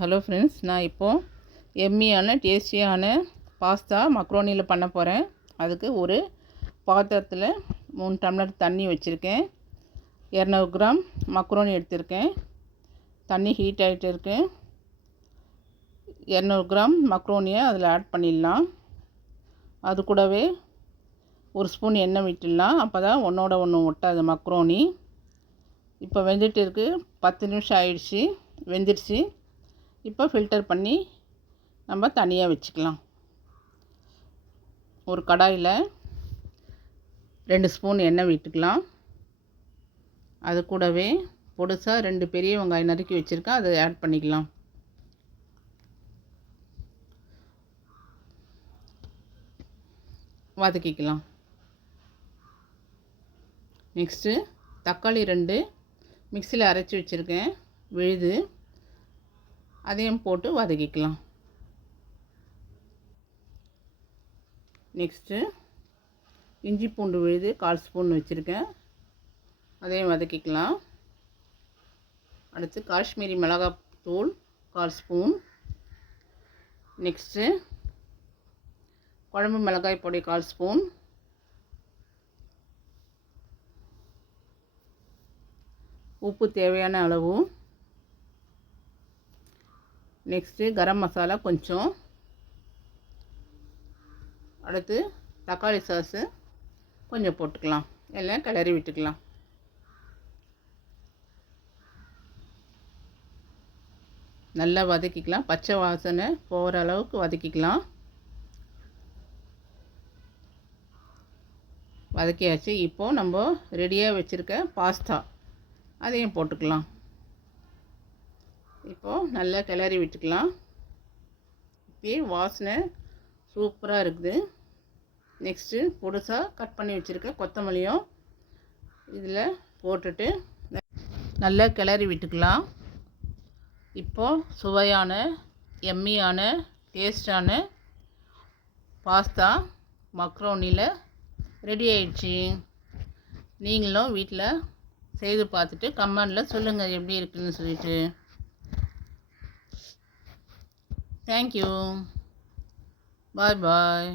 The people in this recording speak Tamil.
ஹலோ ஃப்ரெண்ட்ஸ், நான் இப்போது எம்மியான டேஸ்டியான பாஸ்தா மக்ரோனியில் பண்ண போகிறேன். அதுக்கு ஒரு பாத்திரத்தில் 3 டம்ளர் தண்ணி வச்சுருக்கேன். 200 கிராம் மக்ரோனி எடுத்திருக்கேன். தண்ணி ஹீட் ஆகிட்டு இருக்கு. 200 கிராம் மக்ரோனியை அதில் ஆட் பண்ணிடலாம். அது கூடவே ஒரு ஸ்பூன் எண்ணெய் விட்டுடலாம். அப்போ தான் ஒன்றோட ஒன்று ஒட்டாது மக்ரோனி. இப்போ வெந்துட்டு இருக்குது. 10 நிமிஷம் ஆயிடுச்சு, வெந்துடுச்சு. இப்போ ஃபில்டர் பண்ணி நம்ம தனியாக வச்சுக்கலாம். ஒரு கடாயில் 2 ஸ்பூன் எண்ணெய் விட்டுக்கலாம். அது கூடவே பொடுசாக 2 பெரிய வெங்காயம் நறுக்கி வச்சுருக்கேன், அதை ஆட் பண்ணிக்கலாம். வதக்கிக்கலாம். நெக்ஸ்ட்டு தக்காளி 2 மிக்சியில் அரைச்சி வச்சுருக்கேன், விழுது, அதையும் போட்டு வதக்கிக்கலாம். நெக்ஸ்ட்டு இஞ்சி பூண்டு விழுது 1/4 ஸ்பூன் வச்சுருக்கேன், அதையும் வதக்கிக்கலாம். அடுத்து காஷ்மீரி மிளகாய் தூள் 1/4 ஸ்பூன். நெக்ஸ்ட்டு குழம்பு மிளகாய் பொடி 1/4 ஸ்பூன். உப்பு தேவையான அளவு. நெக்ஸ்ட்டு கரம் மசாலா கொஞ்சம். அடுத்து தக்காளி சாஸு கொஞ்சம் போட்டுக்கலாம். எல்லாம் கிளறி விட்டுக்கலாம். நல்லா வதக்கிக்கலாம். பச்சை வாசனை போகிற அளவுக்கு வதக்கிக்கலாம். வதக்கியாச்சு. இப்போது நம்ம ரெடியாக வச்சுருக்க பாஸ்தா அதையும் போட்டுக்கலாம். இப்போது நல்லா கிளறி விட்டுக்கலாம். இப்போயே வாசனை சூப்பராக இருக்குது. நெக்ஸ்ட்டு பொடுசாக கட் பண்ணி வச்சுருக்க கொத்தமல்லியும் இதில் போட்டுட்டு நல்லா கிளறி விட்டுக்கலாம். இப்போது சுவையான எம்மியான டேஸ்டான பாஸ்தா மக்ரோனியில் ரெடி ஆயிடுச்சு. நீங்களும் வீட்டில் செய்து பார்த்துட்டு கமெண்டில் சொல்லுங்கள் எப்படி இருக்குதுன்னு சொல்லிட்டு. Thank you. Bye bye.